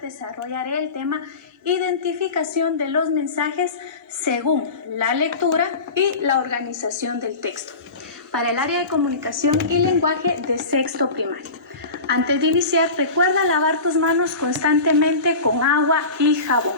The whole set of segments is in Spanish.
desarrollaré el tema identificación de los mensajes según la lectura y la organización del texto para el área de comunicación y lenguaje de sexto primario. Antes de iniciar, recuerda lavar tus manos constantemente con agua y jabón.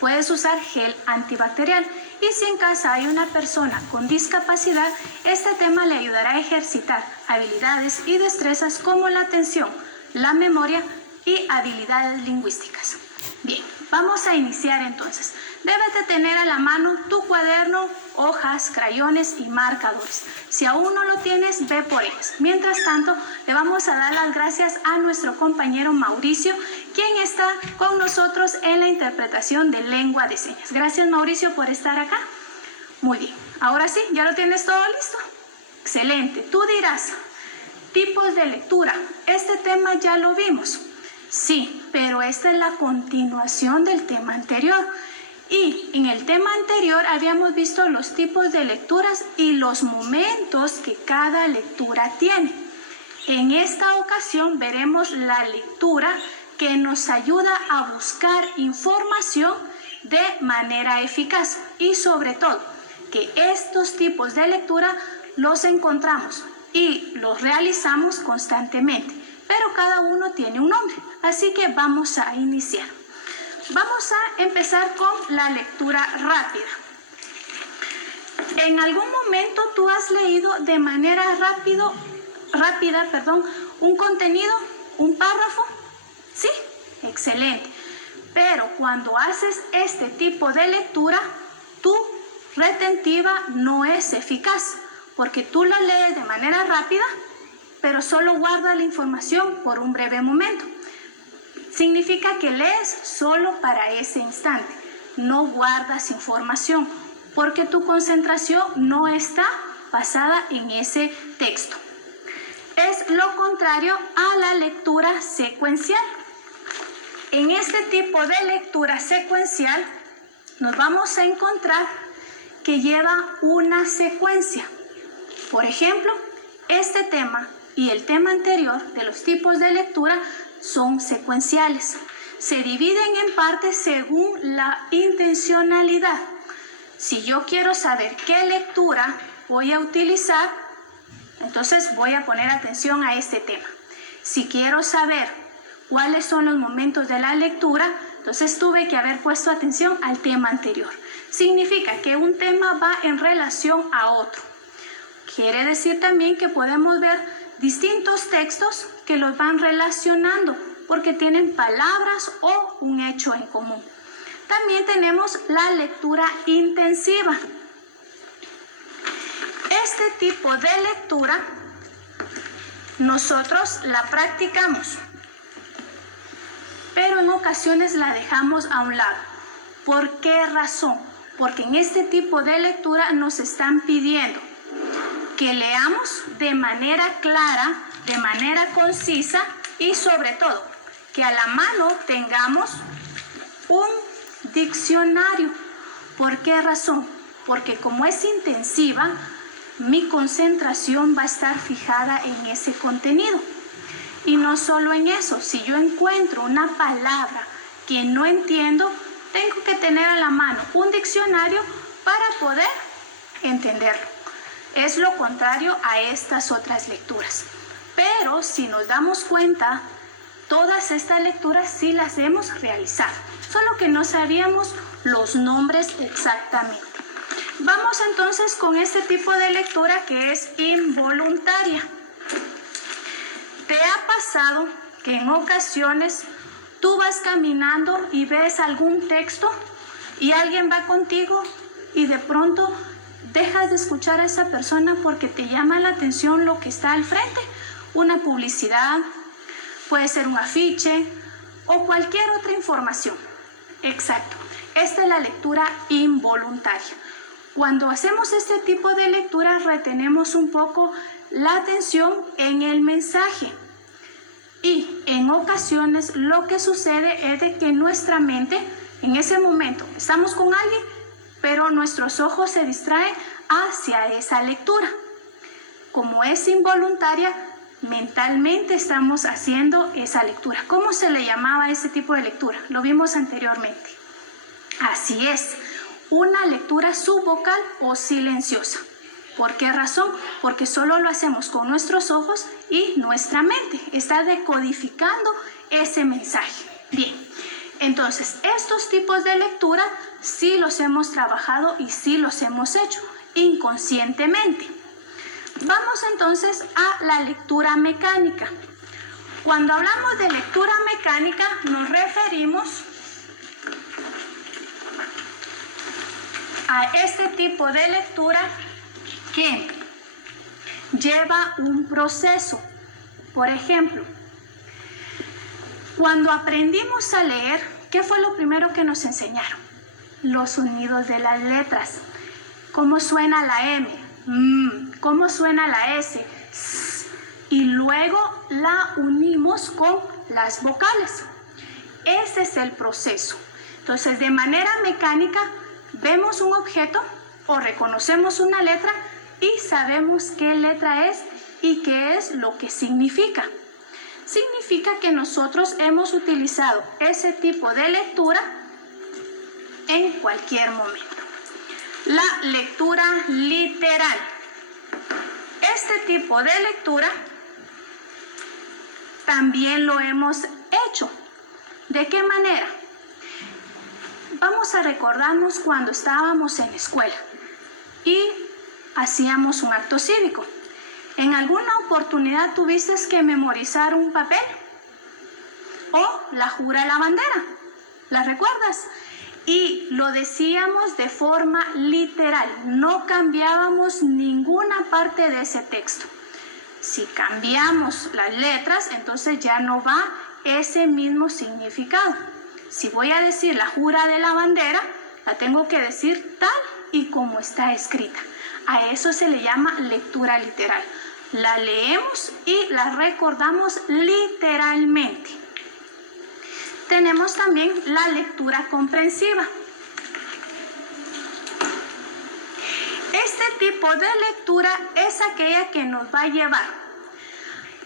Puedes usar gel antibacterial y si en casa hay una persona con discapacidad, este tema le ayudará a ejercitar habilidades y destrezas como la atención, la memoria y habilidades lingüísticas. Bien, vamos a iniciar entonces. Debes de tener a la mano tu cuaderno, hojas, crayones y marcadores. Si aún no lo tienes, ve por ellos. Mientras tanto, le vamos a dar las gracias a nuestro compañero Mauricio, quien está con nosotros en la interpretación de lengua de señas. Gracias, Mauricio, por estar acá. Muy bien, ahora sí, ¿ya lo tienes todo listo? Excelente. Tú dirás, tipos de lectura. Este tema ya lo vimos. Sí, pero esta es la continuación del tema anterior. Y en el tema anterior habíamos visto los tipos de lecturas y los momentos que cada lectura tiene. En esta ocasión veremos la lectura que nos ayuda a buscar información de manera eficaz y sobre todo que estos tipos de lectura los encontramos y los realizamos constantemente, pero cada uno tiene un nombre, así que vamos a iniciar. Vamos a empezar con la lectura rápida. ¿En algún momento tú has leído de manera rápida, un contenido, un párrafo? Sí, excelente. Pero cuando haces este tipo de lectura, tu retentiva no es eficaz, porque tú la lees de manera rápida, pero solo guardas la información por un breve momento. Significa que lees solo para ese instante, no guardas información, porque tu concentración no está basada en ese texto. Es lo contrario a la lectura secuencial. En este tipo de lectura secuencial nos vamos a encontrar que lleva una secuencia. Por ejemplo, este tema y el tema anterior de los tipos de lectura son secuenciales. Se dividen en partes según la intencionalidad. Si yo quiero saber qué lectura voy a utilizar, entonces voy a poner atención a este tema. Si quiero saber cuáles son los momentos de la lectura, entonces tuve que haber puesto atención al tema anterior. Significa que un tema va en relación a otro. Quiere decir también que podemos ver distintos textos que los van relacionando porque tienen palabras o un hecho en común. También tenemos la lectura intensiva. Este tipo de lectura nosotros la practicamos, pero en ocasiones la dejamos a un lado. ¿Por qué razón? Porque en este tipo de lectura nos están pidiendo que leamos de manera clara, de manera concisa y sobre todo que a la mano tengamos un diccionario. ¿Por qué razón? Porque como es intensiva, mi concentración va a estar fijada en ese contenido. Y no solo en eso, si yo encuentro una palabra que no entiendo, tengo que tener a la mano un diccionario para poder entenderlo. Es lo contrario a estas otras lecturas. Pero si nos damos cuenta, todas estas lecturas sí las hemos realizado, solo que no sabíamos los nombres exactamente. Vamos entonces con este tipo de lectura que es involuntaria. ¿Te ha pasado que en ocasiones tú vas caminando y ves algún texto y alguien va contigo y de pronto dejas de escuchar a esa persona porque te llama la atención lo que está al frente? Una publicidad, puede ser un afiche o cualquier otra información. Exacto, esta es la lectura involuntaria. Cuando hacemos este tipo de lectura retenemos un poco la atención en el mensaje y en ocasiones lo que sucede es de que nuestra mente en ese momento estamos con alguien, pero nuestros ojos se distraen hacia esa lectura. Como es involuntaria, mentalmente estamos haciendo esa lectura. ¿Cómo se le llamaba a ese tipo de lectura? Lo vimos anteriormente. Así es, una lectura subvocal o silenciosa. ¿Por qué razón? Porque solo lo hacemos con nuestros ojos y nuestra mente. Está decodificando ese mensaje. Bien, entonces estos tipos de lectura sí los hemos trabajado y sí los hemos hecho inconscientemente. Vamos entonces a la lectura mecánica. Cuando hablamos de lectura mecánica nos referimos a este tipo de lectura que lleva un proceso. Por ejemplo, cuando aprendimos a leer, ¿qué fue lo primero que nos enseñaron? Los sonidos de las letras. ¿Cómo suena la M? ¿Cómo suena la S? Y luego la unimos con las vocales. Ese es el proceso. Entonces, de manera mecánica, vemos un objeto o reconocemos una letra y sabemos qué letra es y qué es lo que significa. Significa que nosotros hemos utilizado ese tipo de lectura en cualquier momento. La lectura literal. Este tipo de lectura también lo hemos hecho. ¿De qué manera? Vamos a recordarnos cuando estábamos en la escuela y hacíamos un acto cívico. ¿En alguna oportunidad tuviste que memorizar un papel? ¿O la jura de la bandera? ¿La recuerdas? Y lo decíamos de forma literal, no cambiábamos ninguna parte de ese texto. Si cambiamos las letras, entonces ya no va ese mismo significado. Si voy a decir la jura de la bandera, la tengo que decir tal y como está escrita. A eso se le llama lectura literal. La leemos y la recordamos literalmente. Tenemos también la lectura comprensiva. Este tipo de lectura es aquella que nos va a llevar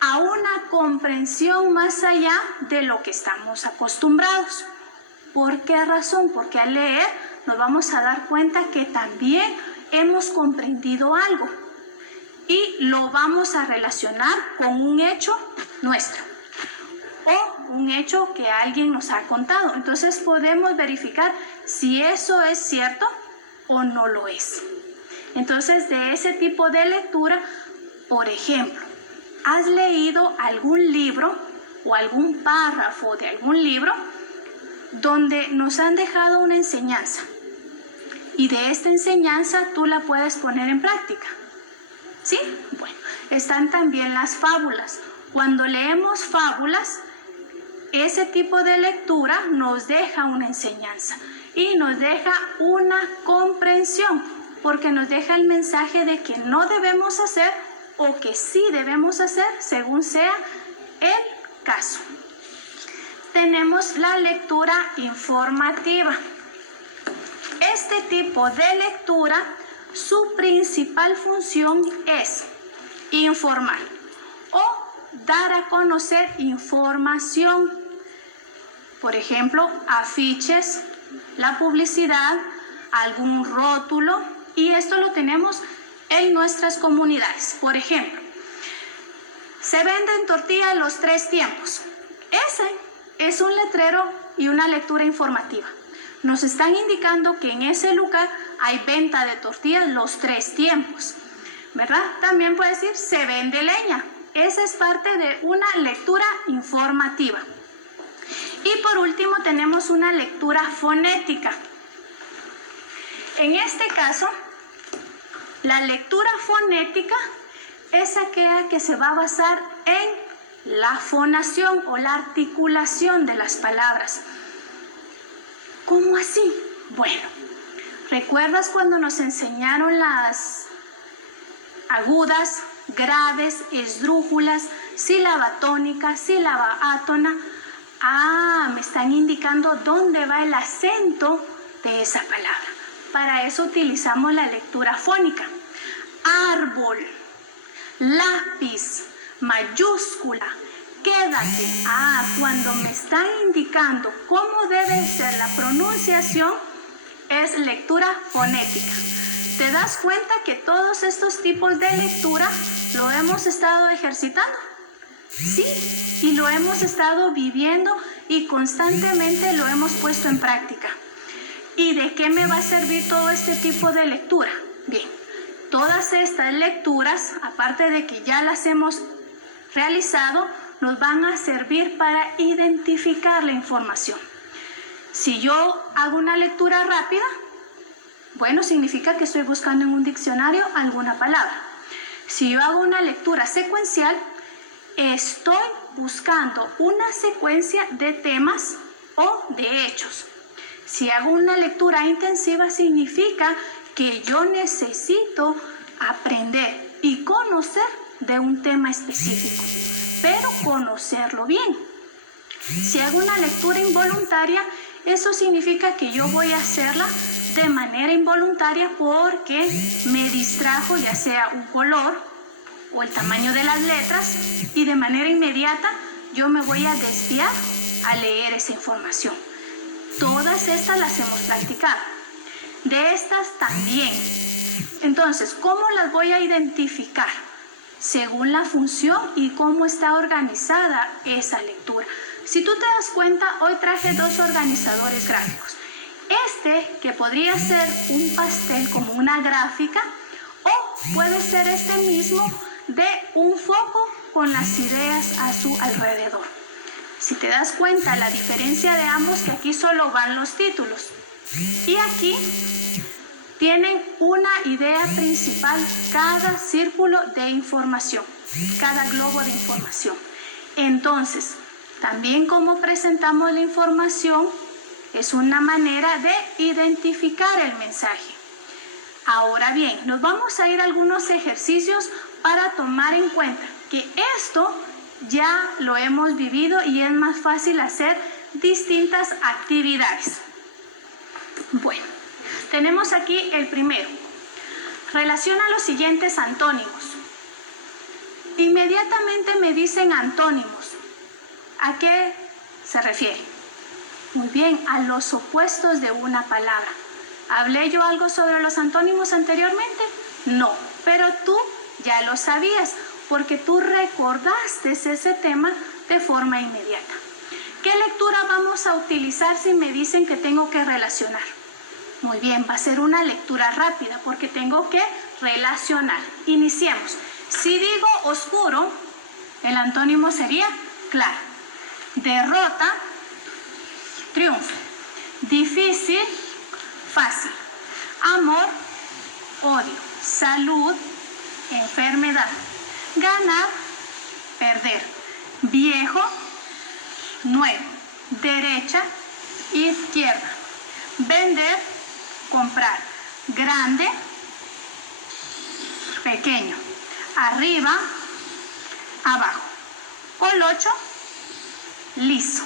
a una comprensión más allá de lo que estamos acostumbrados. ¿Por qué razón? Porque al leer nos vamos a dar cuenta que también hemos comprendido algo y lo vamos a relacionar con un hecho nuestro o un hecho que alguien nos ha contado. Entonces podemos verificar si eso es cierto o no lo es. Entonces, de ese tipo de lectura, por ejemplo, ¿has leído algún libro o algún párrafo de algún libro donde nos han dejado una enseñanza? Y de esta enseñanza tú la puedes poner en práctica. ¿Sí? Bueno, están también las fábulas. Cuando leemos fábulas, ese tipo de lectura nos deja una enseñanza y nos deja una comprensión, porque nos deja el mensaje de que no debemos hacer o que sí debemos hacer según sea el caso. Tenemos la lectura informativa. Este tipo de lectura, su principal función es informar o dar a conocer información. Por ejemplo, afiches, la publicidad, algún rótulo, y esto lo tenemos en nuestras comunidades. Por ejemplo, se venden tortillas los 3 tiempos. Ese es un letrero y una lectura informativa. Nos están indicando que en ese lugar hay venta de tortillas los 3 tiempos, ¿verdad? También puede decir, se vende leña. Esa es parte de una lectura informativa. Y por último tenemos una lectura fonética. En este caso, la lectura fonética es aquella que se va a basar en la fonación o la articulación de las palabras. ¿Cómo así? Bueno, ¿recuerdas cuando nos enseñaron las agudas, graves, esdrújulas, sílaba tónica, sílaba átona? Me están indicando dónde va el acento de esa palabra. Para eso utilizamos la lectura fónica. Árbol, lápiz, mayúscula. Quédate. Cuando me están indicando cómo debe ser la pronunciación, es lectura fonética. ¿Te das cuenta que todos estos tipos de lectura lo hemos estado ejercitando? Sí, y lo hemos estado viviendo y constantemente lo hemos puesto en práctica. ¿Y de qué me va a servir todo este tipo de lectura? Bien, todas estas lecturas, aparte de que ya las hemos realizado, nos van a servir para identificar la información. Si yo hago una lectura rápida, bueno, significa que estoy buscando en un diccionario alguna palabra. Si yo hago una lectura secuencial, estoy buscando una secuencia de temas o de hechos. Si hago una lectura intensiva, significa que yo necesito aprender y conocer de un tema específico, pero conocerlo bien. Si hago una lectura involuntaria, eso significa que yo voy a hacerla de manera involuntaria porque me distrajo, ya sea un color o el tamaño de las letras, y de manera inmediata yo me voy a desviar a leer esa información. Todas estas las hemos practicado. De estas también. Entonces, ¿cómo las voy a identificar? Según la función y cómo está organizada esa lectura. Si tú te das cuenta, hoy traje dos organizadores gráficos. Este, que podría ser un pastel como una gráfica, o puede ser este mismo de un foco con las ideas a su alrededor. Si te das cuenta, la diferencia de ambos, que aquí solo van los títulos y aquí tienen una idea principal cada círculo de información, cada globo de información. Entonces, también como presentamos la información es una manera de identificar el mensaje. Ahora bien, nos vamos a ir a algunos ejercicios para tomar en cuenta que esto ya lo hemos vivido y es más fácil hacer distintas actividades. Bueno, tenemos aquí el primero. Relaciona los siguientes antónimos. Inmediatamente me dicen antónimos. ¿A qué se refiere? Muy bien, a los opuestos de una palabra. ¿Hablé yo algo sobre los antónimos anteriormente? No, pero tú ya lo sabías porque tú recordaste ese tema de forma inmediata. ¿Qué lectura vamos a utilizar si me dicen que tengo que relacionar? Muy bien, va a ser una lectura rápida porque tengo que relacionar. Iniciemos. Si digo oscuro, el antónimo sería claro. Derrota, triunfo. Difícil, fácil. Amor, odio. Salud, enfermedad. Ganar, perder. Viejo, nuevo. Derecha, izquierda. Vender, comprar. Grande, pequeño. Arriba, abajo. Colocho, liso.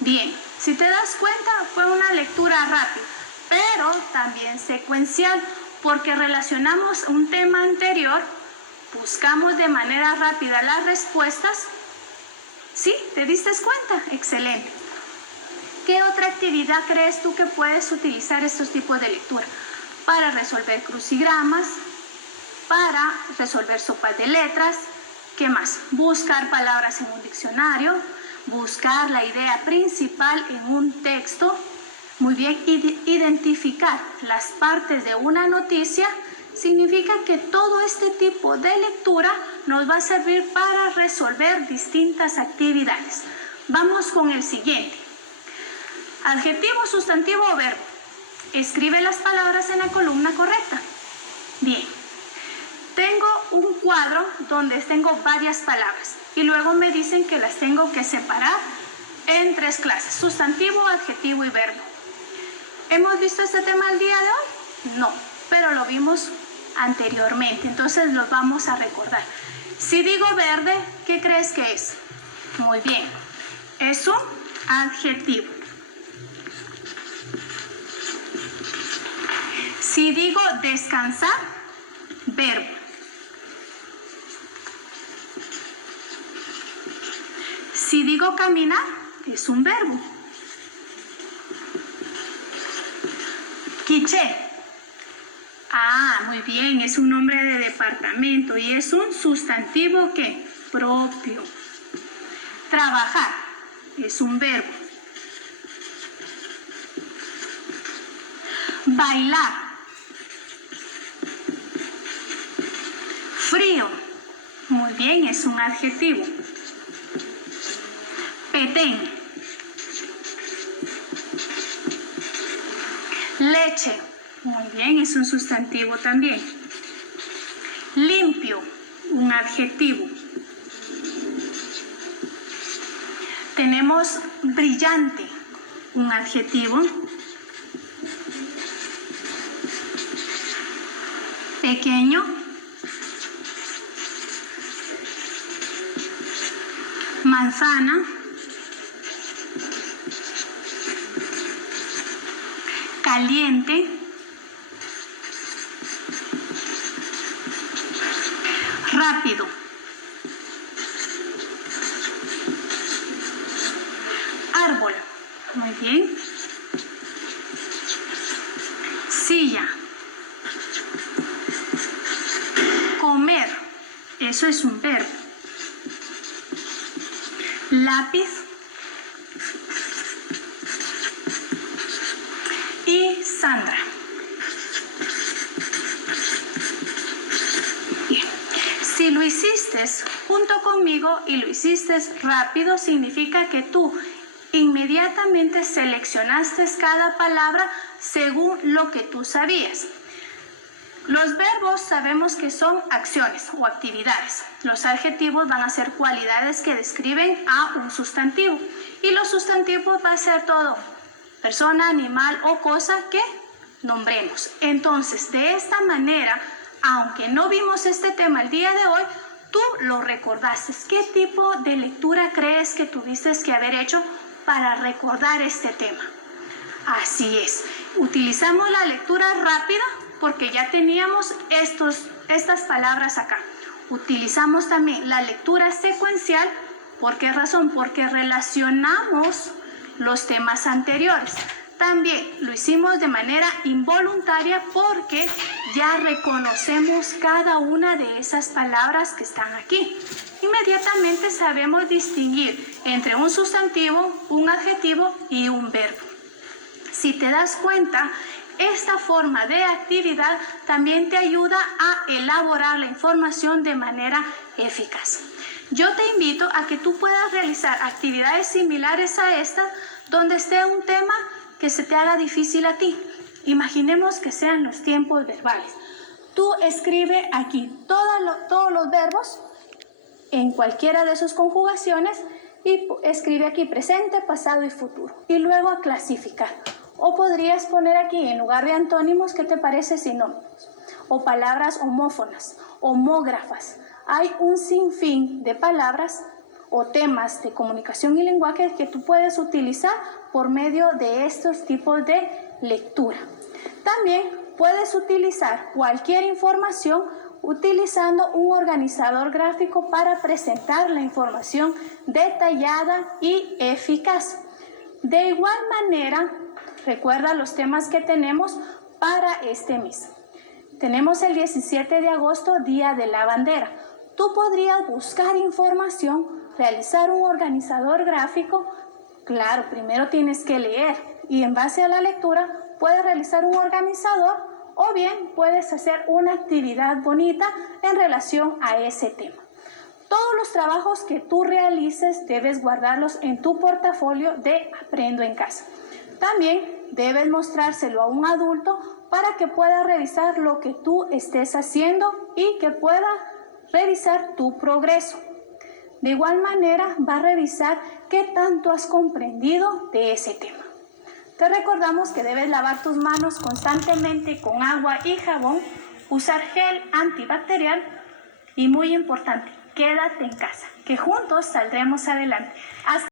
Bien, si te das cuenta, fue una lectura rápida, pero también secuencial, porque relacionamos un tema anterior, buscamos de manera rápida las respuestas. ¿Sí? ¿Te diste cuenta? Excelente. ¿Qué otra actividad crees tú que puedes utilizar estos tipos de lectura? Para resolver crucigramas, para resolver sopas de letras. ¿Qué más? Buscar palabras en un diccionario, buscar la idea principal en un texto. Muy bien, identificar las partes de una noticia significa que todo este tipo de lectura nos va a servir para resolver distintas actividades. Vamos con el siguiente. Adjetivo, sustantivo o verbo. Escribe las palabras en la columna correcta. Bien. Tengo un cuadro donde tengo varias palabras y luego me dicen que las tengo que separar en 3 clases, sustantivo, adjetivo y verbo. ¿Hemos visto este tema el día de hoy? No, pero lo vimos anteriormente, entonces los vamos a recordar. Si digo verde, ¿qué crees que es? Muy bien, es un adjetivo. Si digo descansar, verbo. digo caminar, es un verbo. Quiché. Ah, muy bien, es un nombre de departamento y es un sustantivo ¿qué? Propio. Trabajar es un verbo. Bailar. Frío. Muy bien, es un adjetivo. Petén. Leche. Muy bien, es un sustantivo también. Limpio, un adjetivo. Tenemos brillante, un adjetivo. Pequeño. Manzana. Caliente. Rápido. Árbol. Muy bien. Silla. Comer. Eso es un verbo. Lápiz. Y Sandra. Bien. Si lo hiciste junto conmigo y lo hiciste rápido, significa que tú inmediatamente seleccionaste cada palabra según lo que tú sabías. Los verbos sabemos que son acciones o actividades. Los adjetivos van a ser cualidades que describen a un sustantivo. Y los sustantivos va a ser todo, persona, animal o cosa que nombremos. Entonces, de esta manera, aunque no vimos este tema el día de hoy, tú lo recordaste. ¿Qué tipo de lectura crees que tuviste que haber hecho para recordar este tema? Así es. Utilizamos la lectura rápida porque ya teníamos estas palabras acá. Utilizamos también la lectura secuencial. ¿Por qué razón? Porque relacionamos los temas anteriores. También lo hicimos de manera involuntaria porque ya reconocemos cada una de esas palabras que están aquí. Inmediatamente sabemos distinguir entre un sustantivo, un adjetivo y un verbo. Si te das cuenta, esta forma de actividad también te ayuda a elaborar la información de manera eficaz. Yo te invito a que tú puedas realizar actividades similares a esta, donde esté un tema que se te haga difícil a ti. Imaginemos que sean los tiempos verbales. Tú escribe aquí todos los verbos en cualquiera de sus conjugaciones y escribe aquí presente, pasado y futuro. Y luego a clasificar. O podrías poner aquí, en lugar de antónimos, ¿qué te parece sinónimos? O palabras homófonas, homógrafas. Hay un sinfín de palabras o temas de comunicación y lenguaje que tú puedes utilizar por medio de estos tipos de lectura. También puedes utilizar cualquier información utilizando un organizador gráfico para presentar la información detallada y eficaz. De igual manera, recuerda los temas que tenemos para este mes. Tenemos el 17 de agosto, Día de la Bandera. Tú podrías buscar información, realizar un organizador gráfico. Claro, primero tienes que leer y en base a la lectura puedes realizar un organizador o bien puedes hacer una actividad bonita en relación a ese tema. Todos los trabajos que tú realices debes guardarlos en tu portafolio de Aprendo en Casa. También debes mostrárselo a un adulto para que pueda revisar lo que tú estés haciendo y que pueda revisar tu progreso. De igual manera, va a revisar qué tanto has comprendido de ese tema. Te recordamos que debes lavar tus manos constantemente con agua y jabón, usar gel antibacterial y muy importante, quédate en casa, que juntos saldremos adelante. Hasta